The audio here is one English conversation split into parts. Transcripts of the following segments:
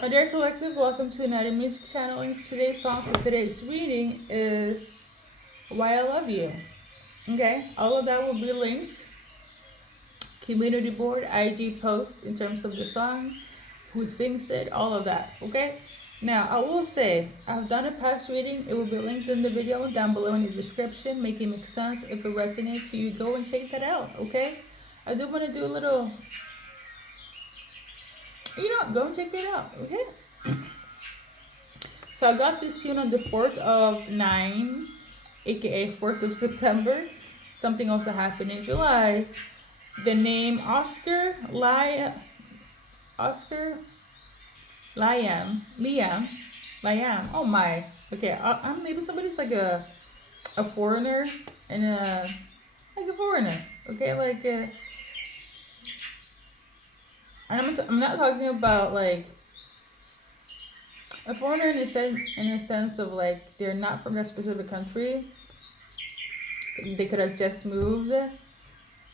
Hi there, collective. Welcome to another music channel. And today's song for today's reading is "Why I Love You." Okay, all of that will be linked. Community board, IG post in terms of the song, who sings it, all of that. Okay. Now I will say I've done a past reading. It will be linked in the video down below in the description. Make it make sense. If it resonates, you go and check that out. Okay. I do want to do a little. Go and check it out. Okay. So I got this tune on the 4th of 9, aka 4th of September. Something also happened in July. The name Oscar Liam. Oh my. Okay, maybe somebody's like a foreigner and like a foreigner. Okay, I'm not talking about like a foreigner in a sense of like they're not from that specific country. They could have just moved.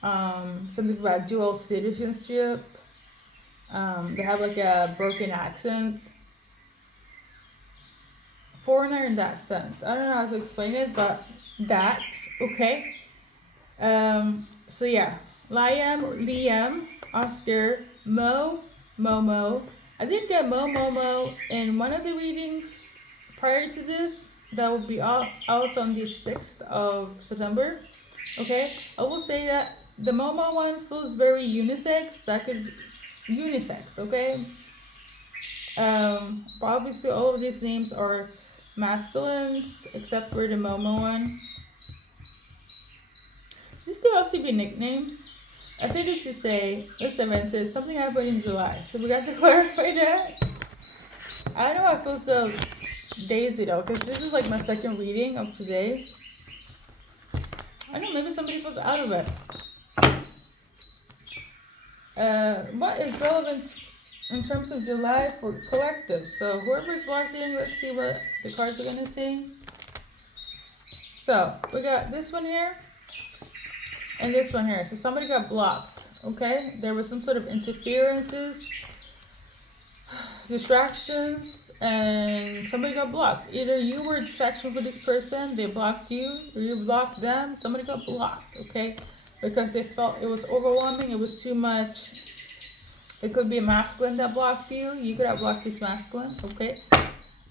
Something about dual citizenship. They have like a broken accent. Foreigner in that sense. I don't know how to explain it, but that okay. So yeah, Liam, Oscar, Momo. I did get Momo in one of the readings prior to this. That will be out on the 6th of September. Okay, I will say that the Momo one feels very unisex. That could unisex. Okay, but obviously all of these names are masculines except for the Momo one. These could also be nicknames. I say this to say, let's event is something happened in July, so we got to clarify that. I know I feel so daisy though, because this is like my second reading of today. I know maybe somebody feels out of it. What is relevant in terms of July for collective? So whoever's watching, let's see what the cards are gonna say. So we got this one here and this one here. So somebody got blocked. Okay, there was some sort of interferences, distractions, and somebody got blocked. Either you were a distraction for this person, they blocked you, or you blocked them. Somebody got blocked. Okay, because they felt it was overwhelming. It was too much. It could be a masculine that blocked you. You could have blocked this masculine. Okay.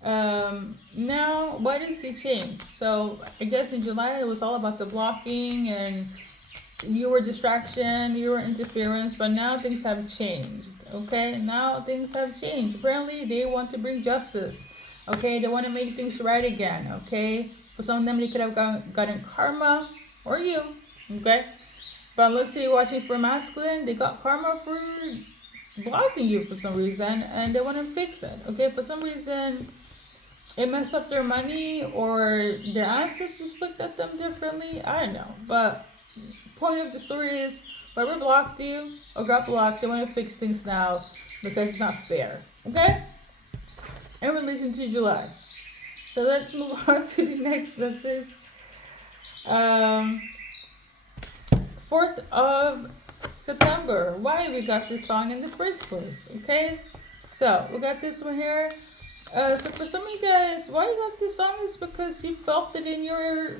Now, why does he change? So I guess in July it was all about the blocking and you were distraction, you were interference, but now things have changed. Okay, now things have changed. Apparently, they want to bring justice. Okay, they want to make things right again. Okay, for some of them, they could have gotten karma, or you. Okay, but let's say you're watching for masculine, they got karma for blocking you for some reason, and they want to fix it. Okay, for some reason, it messed up their money, or their ancestors looked at them differently. I don't know, but point of the story is whoever blocked you or got blocked, they want to fix things now because it's not fair. Okay? In relation to July. So let's move on to the next message. Um, 4th of September. Why we got this song in the first place? Okay? So we got this one here. So for some of you guys, why you got this song is because you felt it in your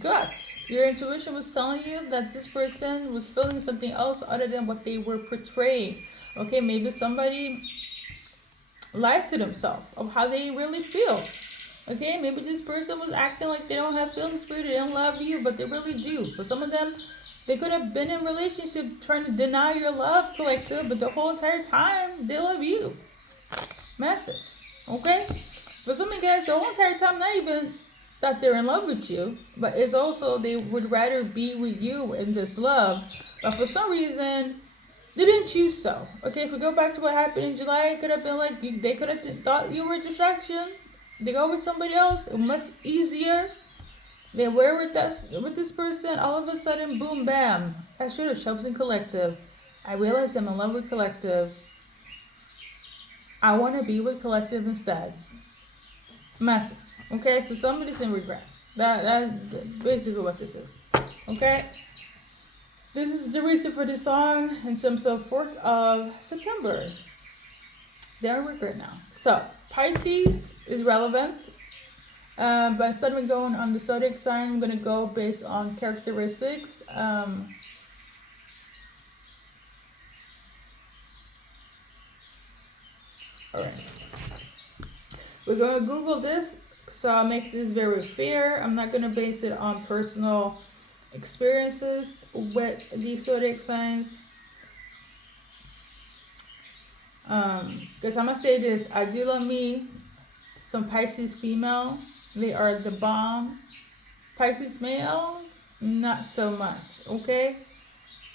gut. Your intuition was telling you that this person was feeling something else other than what they were portraying. Okay, maybe somebody lies to themselves of how they really feel. Okay, maybe this person was acting like they don't have feelings for you, they don't love you, but they really do. For some of them, they could have been in a relationship trying to deny your love, collective, but the whole entire time they love you. Message. Okay? For some of you guys, the whole entire time, not even that they're in love with you, but it's also they would rather be with you in this love. But for some reason, they didn't choose so. Okay, if we go back to what happened in July, it could have been like they could have thought you were a distraction. They go with somebody else, much easier. They were with this person. All of a sudden, boom, bam. I should have shoves in collective. I realized I'm in love with collective. I want to be with collective instead. Message. Okay, so somebody's in regret. That's basically what this is. Okay, this is the reason for this song in terms of 4th of September. They're regret now. So Pisces is relevant. But instead of going on the zodiac sign, I'm gonna go based on characteristics. All right, we're gonna Google this, so I'll make this very fair. I'm not gonna base it on personal experiences with these zodiac signs. Because I'm gonna say this, I do love me some Pisces female. They are the bomb. Pisces males, not so much. Okay.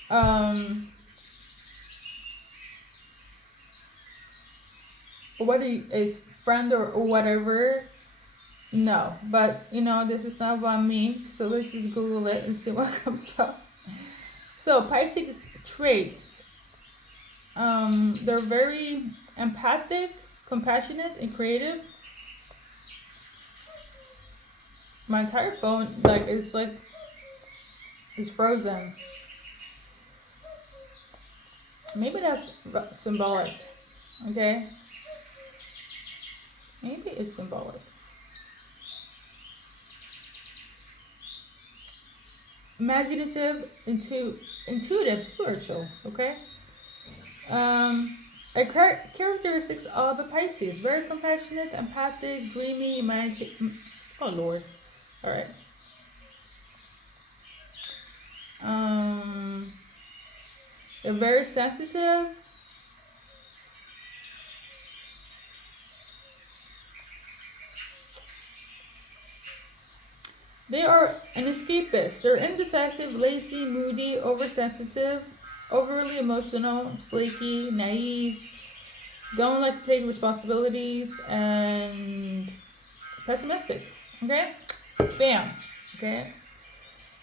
Um, whether it's friend or whatever, no. But this is not about me. So let's just Google it and see what comes up. So Pisces traits. They're very empathic, compassionate, and creative. My entire phone, it's frozen. Maybe that's symbolic. Okay. Maybe it's symbolic. Imaginative, intuitive, spiritual. Okay. A characteristics of a Pisces: very compassionate, empathic, dreamy, imaginative. Oh Lord. All right. They're very sensitive. They are an escapist. They're indecisive, lazy, moody, oversensitive, overly emotional, flaky, naive, don't like to take responsibilities, and pessimistic. Okay? Bam. Okay?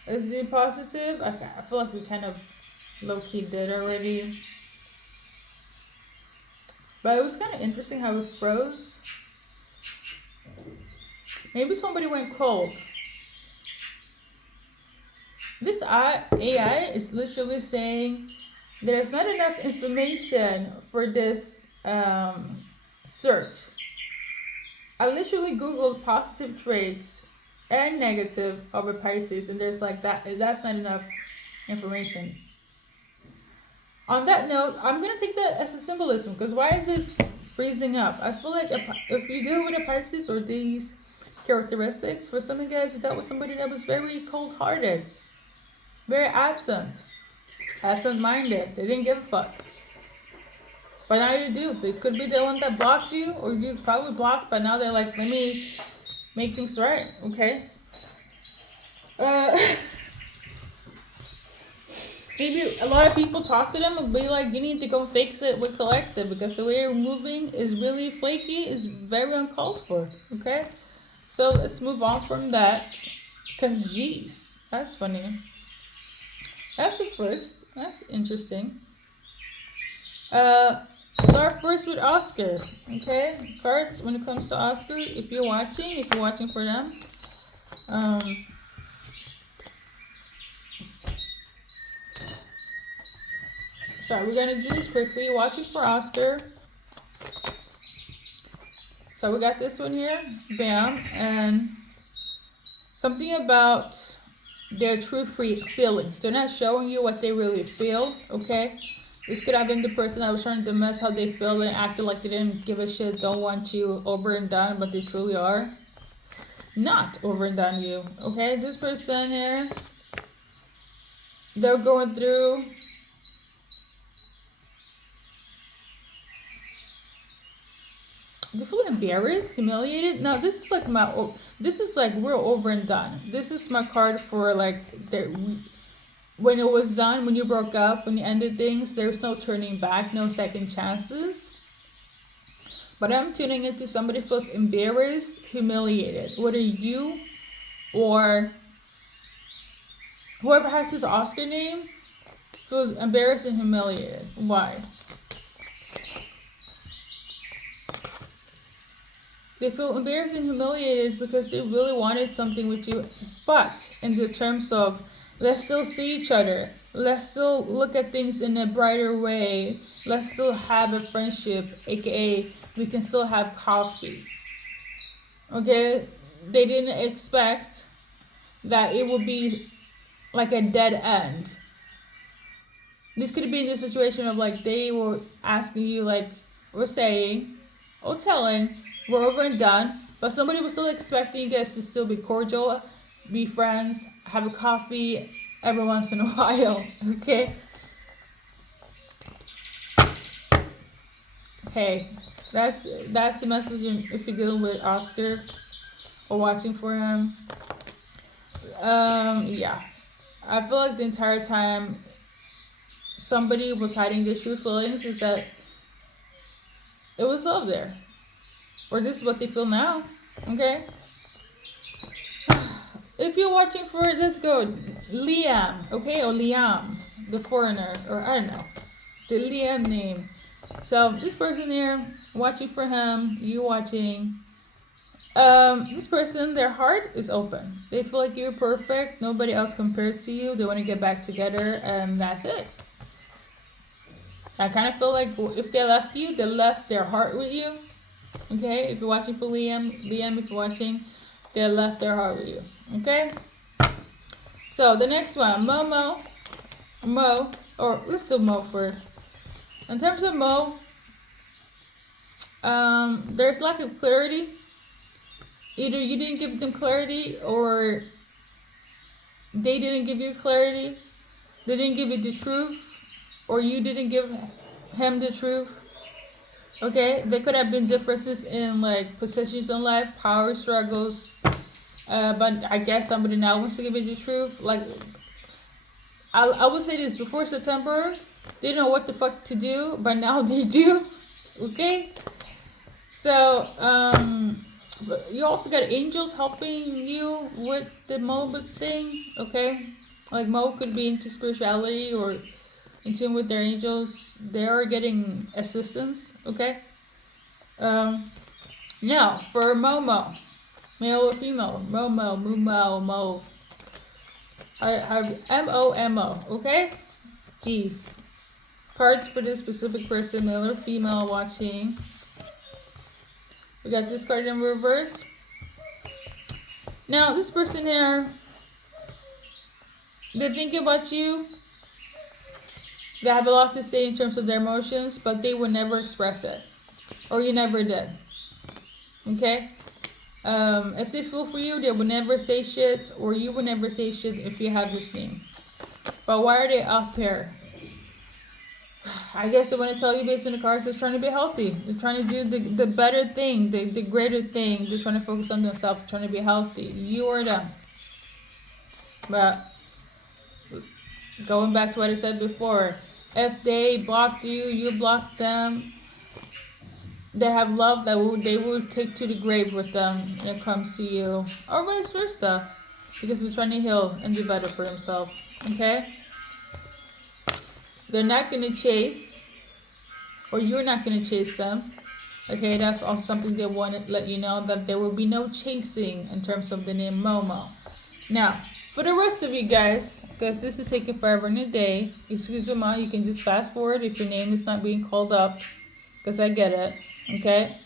Let's do positive. Okay, I feel like we kind of low key did already. But it was kind of interesting how it froze. Maybe somebody went cold. This AI is literally saying there's not enough information for this search. I literally Googled positive traits and negative of a Pisces, and there's that's not enough information. On that note, I'm gonna take that as a symbolism, because why is it freezing up? I feel like if you deal with a Pisces or these characteristics, for some of you guys, you dealt with somebody that was very cold-hearted, very absent-minded. They didn't give a fuck. But now you do. They could be the one that blocked you, or you probably blocked, but now they're like, let me make things right, okay? Maybe a lot of people talk to them and be like, you need to go fix it with collective, because the way you're moving is really flaky, is very uncalled for, okay? So let's move on from that. Because, geez, that's funny. That's the first. That's interesting. Start first with Oscar, okay? Cards, when it comes to Oscar, if you're watching for them, sorry, we're gonna do this quickly. Watching for Oscar. So we got this one here, bam, and something about their true feelings. They're not showing you what they really feel, okay? This could have been the person that was trying to mess how they feel and acted like they didn't give a shit, don't want you over and done, but they truly are not over and done you, okay? This person here, they're going through do you feel embarrassed, humiliated? No, this is like we're over and done. This is my card for when it was done, when you broke up, when you ended things, there's no turning back, no second chances. But I'm tuning into somebody feels embarrassed, humiliated. Whether you or whoever has this Oscar name feels embarrassed and humiliated. Why? They feel embarrassed and humiliated because they really wanted something with you, but in the terms of let's still see each other. Let's still look at things in a brighter way. Let's still have a friendship, aka we can still have coffee. Okay? They didn't expect that it would be like a dead end. This could be in the situation of like they were asking you, like, we're saying or telling, we're over and done, but somebody was still expecting you guys to still be cordial, be friends, have a coffee every once in a while. Okay? Hey, that's the message if you're dealing with Oscar or watching for him. Yeah. I feel like the entire time somebody was hiding their true feelings is that it was love there. Or this is what they feel now. Okay? If you're watching for it, let's go. Liam, okay? Or Liam, the foreigner, or I don't know. The Liam name. So this person here, watching for him, you watching. This person, their heart is open. They feel like you're perfect. Nobody else compares to you. They want to get back together, and that's it. I kind of feel like if they left you, they left their heart with you. Okay, if you're watching for Liam, if you're watching, they left their heart with you. Okay. So the next one, Mo, or let's do Mo first. In terms of Mo, there's lack of clarity. Either you didn't give them clarity, or they didn't give you clarity. They didn't give you the truth, or you didn't give him the truth. Okay, there could have been differences in like positions in life, power struggles. But I guess somebody now wants to give you the truth. Like, I would say this: before September, they didn't know what the fuck to do, but now they do. Okay, so you also got angels helping you with the Mo thing. Okay, like Mo could be into spirituality or in tune with their angels. They are getting assistance. Okay. Now for Momo, male or female, Mo. I have MOMO. Okay. Jeez. Cards for this specific person, male or female, watching. We got this card in reverse. Now this person here, they think about you. They have a lot to say in terms of their emotions, but they will never express it. Or you never did. Okay? If they feel for you, they will never say shit, or you will never say shit if you have this name. But why are they up here? I guess they want to tell you based on the cards, they're trying to be healthy. They're trying to do the better thing, the greater thing. They're trying to focus on themselves, trying to be healthy. You or them. But going back to what I said before, if they blocked you, you blocked them, they have love that they will take to the grave with them when it comes to you, or vice versa, because they're trying to heal and do better for themselves. Okay? They're not gonna chase, or you're not gonna chase them. Okay, that's also something they want to let you know, that there will be no chasing in terms of the name Momo. Now, for the rest of you guys, because this is taking forever in a day, excuse me, you can just fast forward if your name is not being called up, because I get it. Okay?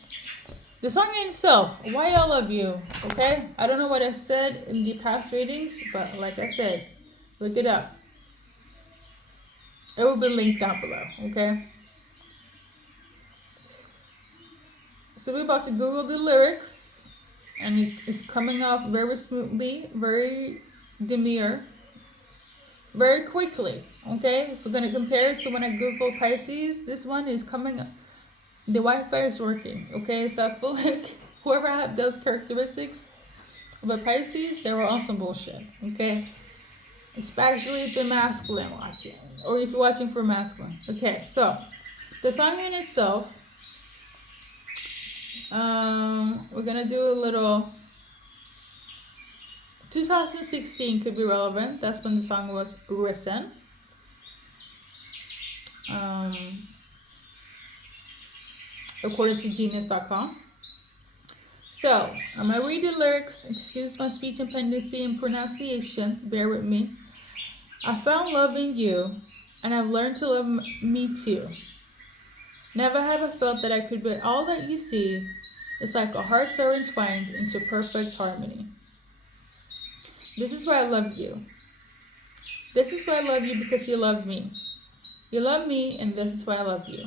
The song in itself, why I love you. Okay? I don't know what I said in the past readings, but like I said, look it up. It will be linked down below. Okay? So we're about to Google the lyrics, and it's coming off very smoothly, very demure, very quickly. Okay? If we're gonna compare it to when I Google Pisces, this one is coming up. The Wi-Fi is working. Okay, so I feel like whoever had those characteristics of a Pisces, they were on some bullshit. Okay, especially if they're masculine watching, or if you're watching for masculine. Okay, so the song in itself, we're gonna do a little. 2016 could be relevant. That's when the song was written. According to genius.com. So, I'm going to read the lyrics. Excuse my speech impendency and pronunciation. Bear with me. I found love in you, and I've learned to love me too. Never have I felt that I could be all that you see. It's like our hearts are entwined into perfect harmony. This is why I love you. This is why I love you because you love me. You love me, and this is why I love you.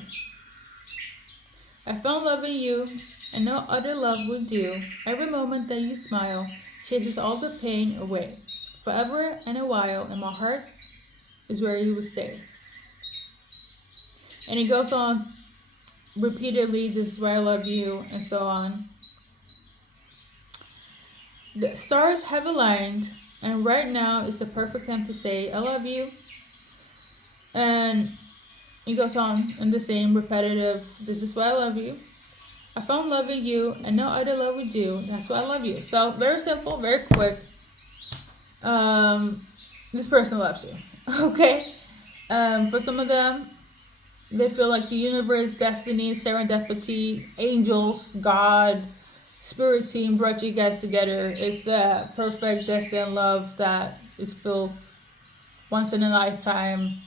I found love in you, and no other love would do. Every moment that you smile chases all the pain away. Forever and a while, and my heart is where you will stay. And it goes on repeatedly, this is why I love you, and so on. The stars have aligned, and right now is the perfect time to say, I love you. And it goes on in the same repetitive, this is why I love you. I found love in you, and no other love would do. That's why I love you. So, very simple, very quick. This person loves you. Okay? For some of them, they feel like the universe, destiny, serendipity, angels, God, spirit team brought you guys together. It's a perfect destined love that is filled once in a lifetime,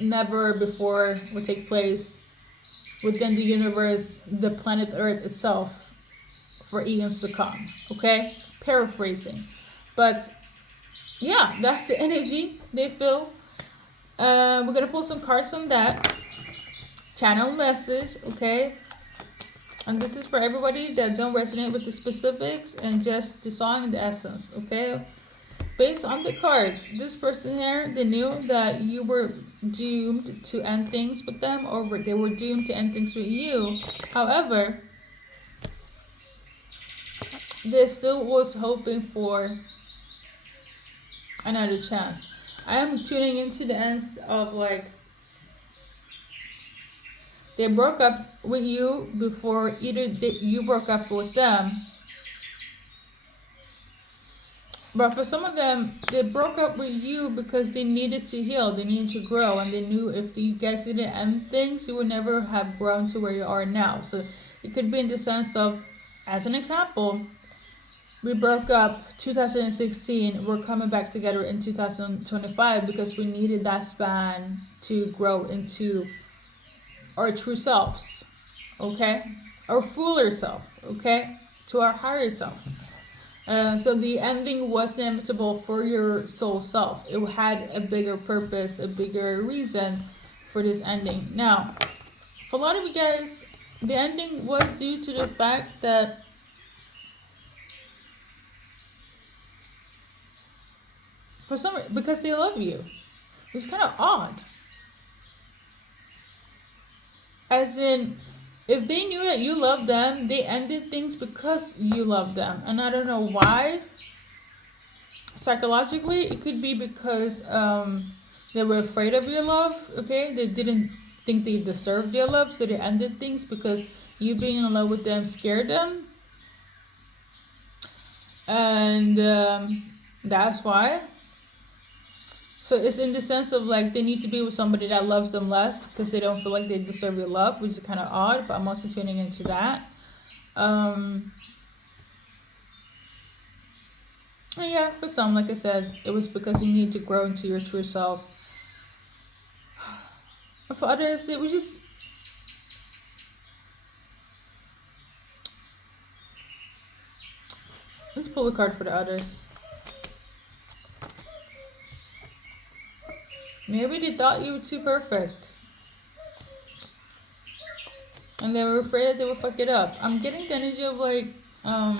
never before would take place within the universe, the planet Earth itself, for eons to come. Okay? Paraphrasing. But yeah, that's the energy they feel. We're gonna pull some cards on that. Channel message, okay? And this is for everybody that don't resonate with the specifics and just the song and the essence, okay? Based on the cards, this person here, they knew that you were doomed to end things with them, or they were doomed to end things with you. However, they still was hoping for another chance. I am tuning into the ends of like they broke up with you before you broke up with them. But for some of them, they broke up with you because they needed to heal, they needed to grow, and they knew if you guys didn't end things, you would never have grown to where you are now. So it could be in the sense of, as an example, we broke up 2016, we're coming back together in 2025 because we needed that span to grow into our true selves, okay? Our fuller self, okay? To our higher self. So the ending was inevitable for your soul self. It had a bigger purpose, a bigger reason for this ending. Now, for a lot of you guys, the ending was due to the fact that because they love you. It's kind of odd. As in, if they knew that you loved them, they ended things because you loved them. And I don't know why. Psychologically, it could be because they were afraid of your love, okay? They didn't think they deserved your love, so they ended things because you being in love with them scared them. And that's why. So it's in the sense of like they need to be with somebody that loves them less because they don't feel like they deserve your love, which is kind of odd, but I'm also tuning into that. And yeah, for some, like I said, it was because you need to grow into your true self. And for others, it was just let's pull a card for the others. Maybe they thought you were too perfect. And they were afraid that they would fuck it up. I'm getting the energy of like, I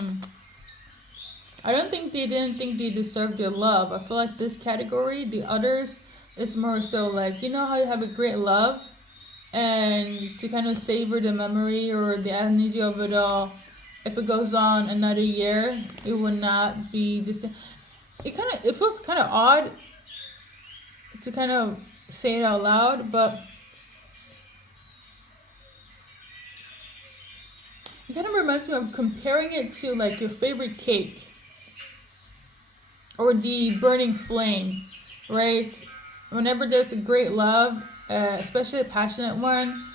don't think they didn't think they deserved your love. I feel like this category, the others, is more so like, you know how you have a great love and to kind of savor the memory or the energy of it all. If it goes on another year, it will not be the same. It feels kind of odd to kind of say it out loud, but it kind of reminds me of comparing it to like your favorite cake or the burning flame, right? Whenever there's a great love, especially a passionate one,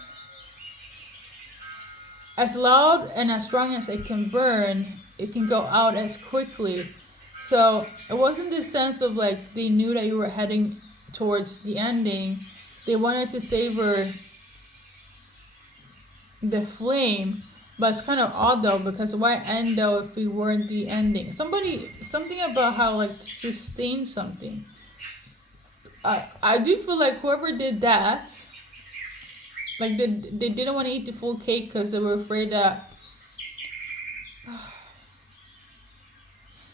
as loud and as strong as it can burn, it can go out as quickly. So it wasn't this sense of like they knew that you were heading towards the ending. They wanted to savor the flame, but it's kind of odd though, because why end though if we weren't the ending? Something about how like to sustain something. I do feel like whoever did that, like they didn't want to eat the full cake because they were afraid that,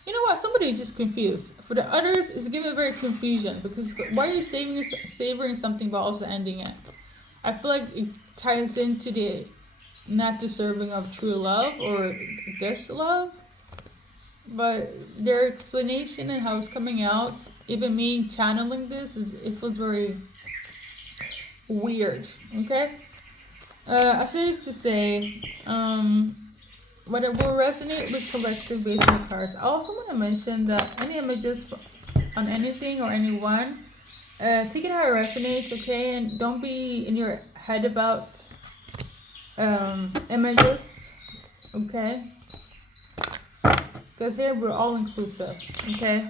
you know what, somebody just confused. For the others, it's giving very confusion, because why are you savoring something but also ending it? I feel like it ties into the not deserving of true love or this love. But their explanation and how it's coming out, even me channeling this, it feels very weird. Okay. I say this to say, but it will resonate with collective based on the cards. I also want to mention that any images on anything or anyone, take it how it resonates, okay? And don't be in your head about images, okay? Because here we're all inclusive, okay?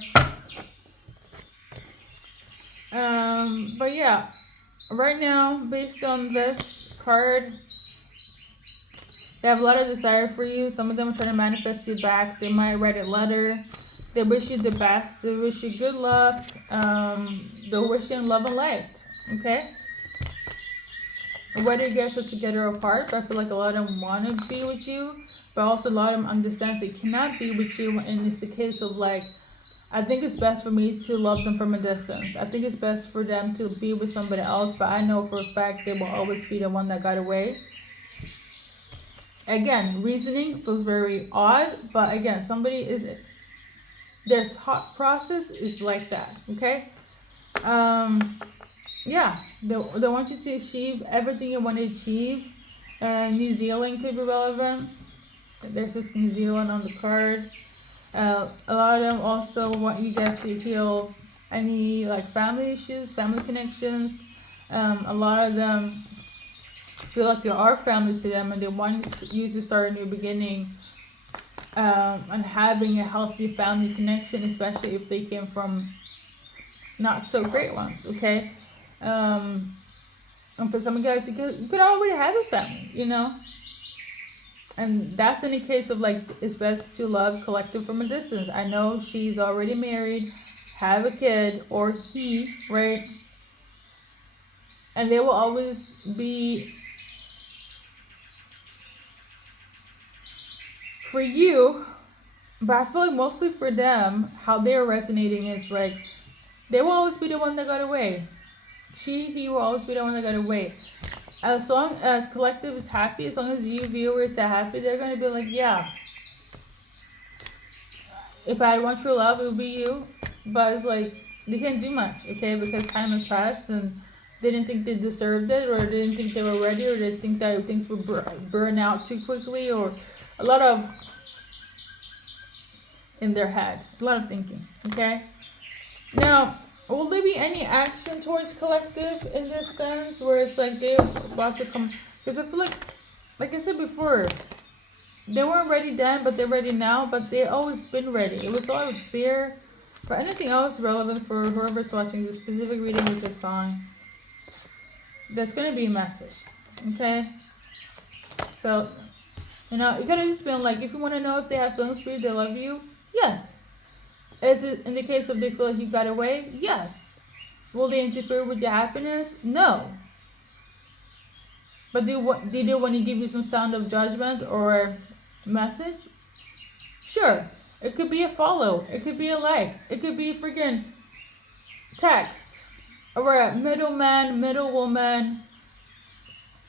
But yeah, right now, based on this card, they have a lot of desire for you. Some of them are trying to manifest you back. They might write a letter. They wish you the best. They wish you good luck. They wish you love and light. Okay? Whether you guys are together or apart, but I feel like a lot of them want to be with you, but also a lot of them understand they cannot be with you, and it's the case of like, I think it's best for me to love them from a distance. I think it's best for them to be with somebody else, but I know for a fact they will always be the one that got away. Again, reasoning feels very odd, but again, somebody is, their thought process is like that, okay? Yeah, they want you to achieve everything you want to achieve. New Zealand could be relevant. There's just New Zealand on the card. A lot of them also want you guys to heal any like family issues, family connections. A lot of them feel like you are family to them, and they want you to start a new beginning, and having a healthy family connection, especially if they came from not so great ones. Okay, and for some of you guys, you could already have a family, you know. And that's in the case of like, it's best to love collective from a distance. I know she's already married, have a kid, or he, right? And they will always be for you, but I feel like mostly for them, how they're resonating is like, they will always be the one that got away. He will always be the one that got away. As long as collective is happy, as long as you viewers are happy, they're gonna be like, yeah, if I had one true love, it would be you. But it's like, they can't do much, okay? Because time has passed and they didn't think they deserved it, or they didn't think they were ready, or they think that things would burn out too quickly, or a lot of in their head, a lot of thinking, okay? Now, will there be any action towards collective in this sense, where it's like they're about to come? Because I feel like I said before, they weren't ready then, but they're ready now. But they always been ready. It was a lot of fear. But anything else relevant for whoever's watching this specific reading with this song, there's gonna be a message, okay? So, you know, you gotta just be like, if you want to know if they have feelings for you, they love you, yes. Is it in the case of they feel like you got away? Yes. Will they interfere with your happiness? No. But did they want to give you some sound of judgment or message? Sure. It could be a follow. It could be a like. It could be a freaking text. Or a middleman, middle woman.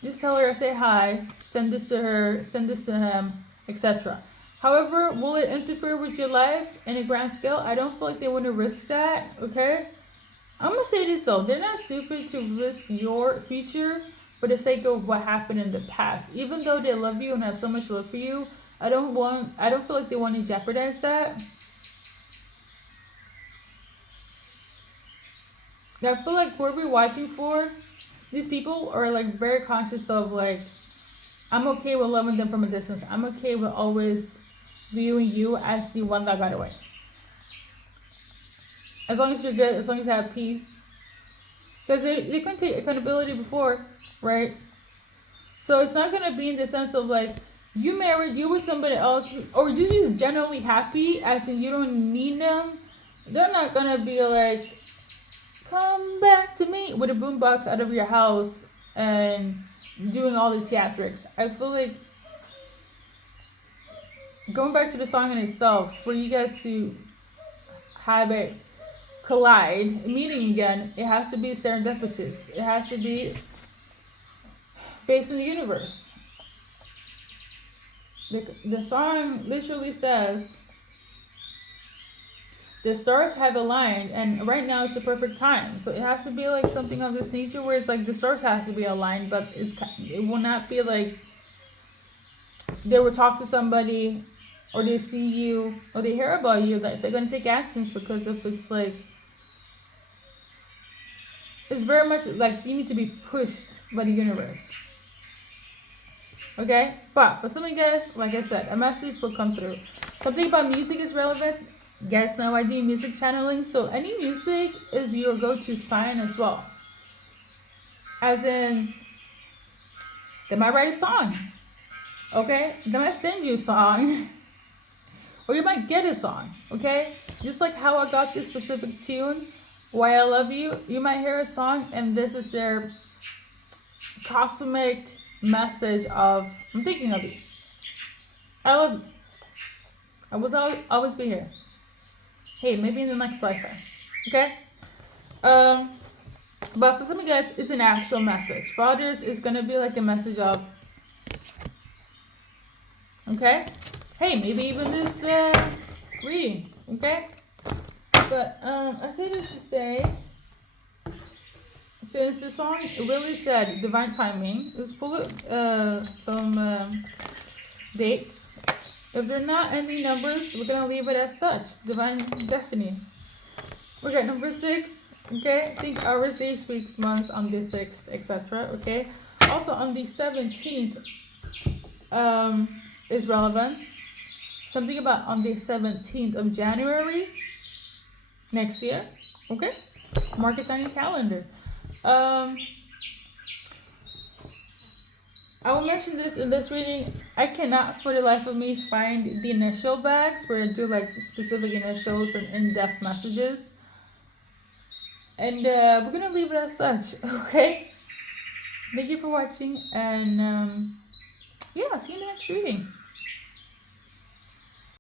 Just tell her, say hi, send this to her, send this to him, etc. However, will it interfere with your life in a grand scale? I don't feel like they want to risk that, okay? I'm going to say this though, they're not stupid to risk your future for the sake of what happened in the past. Even though they love you and have so much love for you, I don't feel like they want to jeopardize that. I feel like whoever we're watching for, these people are like very conscious of like, I'm okay with loving them from a distance. I'm okay with always viewing you as the one that got away. As long as you're good, as long as you have peace. Because they couldn't take accountability before, right? So it's not gonna be in the sense of like you married, you with somebody else, or you just generally happy, as in you don't need them. They're not gonna be like, come back to me with a boombox out of your house and doing all the theatrics. I feel like going back to the song in itself, for you guys to have it collide, meeting again, it has to be serendipitous. It has to be based on the universe. The song literally says, the stars have aligned, and right now is the perfect time. So it has to be like something of this nature, where it's like the stars have to be aligned, but it will not be like they will talk to somebody, or they see you, or they hear about you, that they're gonna take actions, because if it's like, it's very much like you need to be pushed by the universe. Okay? But for some of you guys, like I said, a message will come through. Something about music is relevant. Guys know I do music channeling, so any music is your go-to sign as well. As in, they might write a song. Okay? They might send you a song. Or you might get a song. Okay? Just like how I got this specific tune, Why I Love You, you might hear a song and this is their cosmic message of, I'm thinking of you. I love you. I will always be here. Hey, maybe in the next lifetime. Okay? But for some of you guys, it's an actual message. For others, it's going to be like a message of, okay? Hey, maybe even this reading. Okay? But I say this to say, since the song really said divine timing, let's pull up some dates. If they're not any numbers, we're gonna leave it as such. Divine destiny. We got number 6. Okay, I think hours, days, weeks, months on the 6th, etc. Okay. Also on the 17th is relevant. Something about on the 17th of January next year. Okay, mark it on your calendar. I will mention this in this reading. I cannot for the life of me find the initial bags where I do like specific initials and in-depth messages. And we're gonna leave it as such, okay? Thank you for watching, and yeah, see you in the next reading.